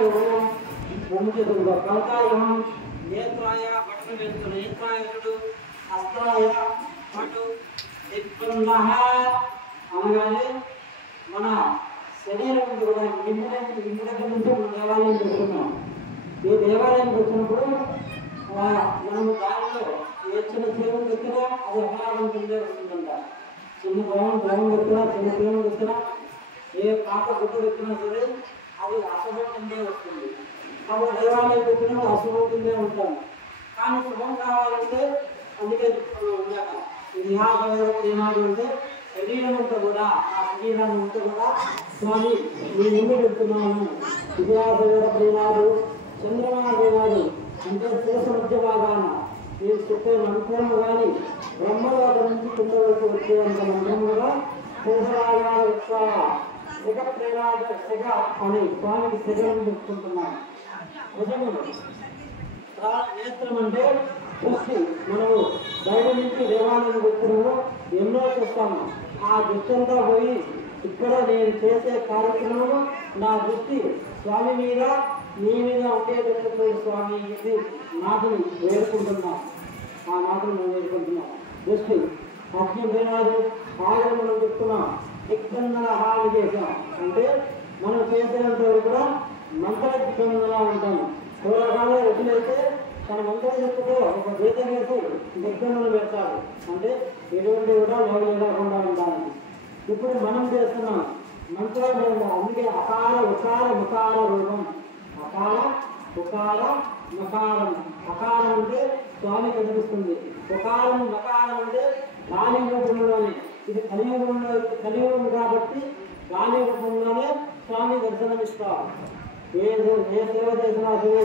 యోగం భూమిచతుర్గా కనకాయం నేత్రాయ పట్టు వెళ్తు నేత్రాయుడు హస్తాయ పట్టు దిక్బంధః అనగానే మన శరీరం కూడా ఇంటి దగ్గర నుంచి మన దేవాలయం చూస్తున్నాం. ఈ దేవాలయానికి వచ్చినప్పుడు మనము దారిలో ఏ చిన్న సేవలు ఎత్తినా అది అపరాధం కిందే వస్తుందంట. చిన్న ద్రవం ఎత్తినా చిన్న సేవలు ఎత్తినా ఏ పాత గుడ్డు ఎత్తినా సరే అది అశుభం కిందే వస్తుంది. కాబట్టి దేవాలయం పెట్టినప్పుడు అశుభం కిందే ఉంటాం. కానీ శుభం కావాలంటే అందుకే ఇది ఏనాడు అంటే శరీరం అంతా కూడా ఆ శరీరాన్ని అంతా కూడా స్వామి మీ ముందు పెడుతున్నాను. విజయాదేవ ప్రేమాడు చంద్రమా ప్రేమాడు అంటే శేష మధ్య భాగాన మీరు చెప్పే మంత్రము కానీ బ్రహ్మలోక నుంచి కింద వరకు వచ్చేంత మంత్రం కూడా శేషరాగా శిఖ ప్రేమాడు శిఖ అని స్వామికి శరీరం చెప్పుకుంటున్నాను. నేత్రం అంటే దృష్టి. మనము బయట నుంచి దేవాలయం వచ్చినప్పుడు ఎన్నో చూస్తాము. ఆ దృష్టి అంతా పోయి ఇక్కడ నేను చేసే కార్యక్రమము నా దృష్టి స్వామి మీద నీ మీద ఉండేటట్టు స్వామి ఇది మాటలు వేడుకుంటున్నాం. ఆ మాటలు మేము వేడుకుంటున్నాం. దృష్టి అగ్ని వేనాడు ఆయుధం మనం చెప్తున్నాం. దిగ్బంధన హాని చేసాం అంటే మనం చేసేంత కూడా మంత్ర దిగ్బంధనలా ఉంటాము. పూర్వకాలంలో ఎట్లయితే తన మంత్ర చెప్పుతో ఒక గీత వేసి దిగ్బంధన పెడతాడు అంటే ఎటువంటి కూడా లోపల లేకుండా ఉండాలని. ఇప్పుడు మనం చేస్తున్నాం మంత్రం. అందుకే అకార ఉకార ముకార రూపం. అకార ఉకార మకారం. అకారం అంటే స్వామి కనిపిస్తుంది. ఉకారం మకారం అంటే గాలి రూపంలోనే. ఇది కలియుగం కాబట్టి గాలి రూపంలోనే స్వామి దర్శనమిస్తారు. ఏ సేవ చేసినా సరే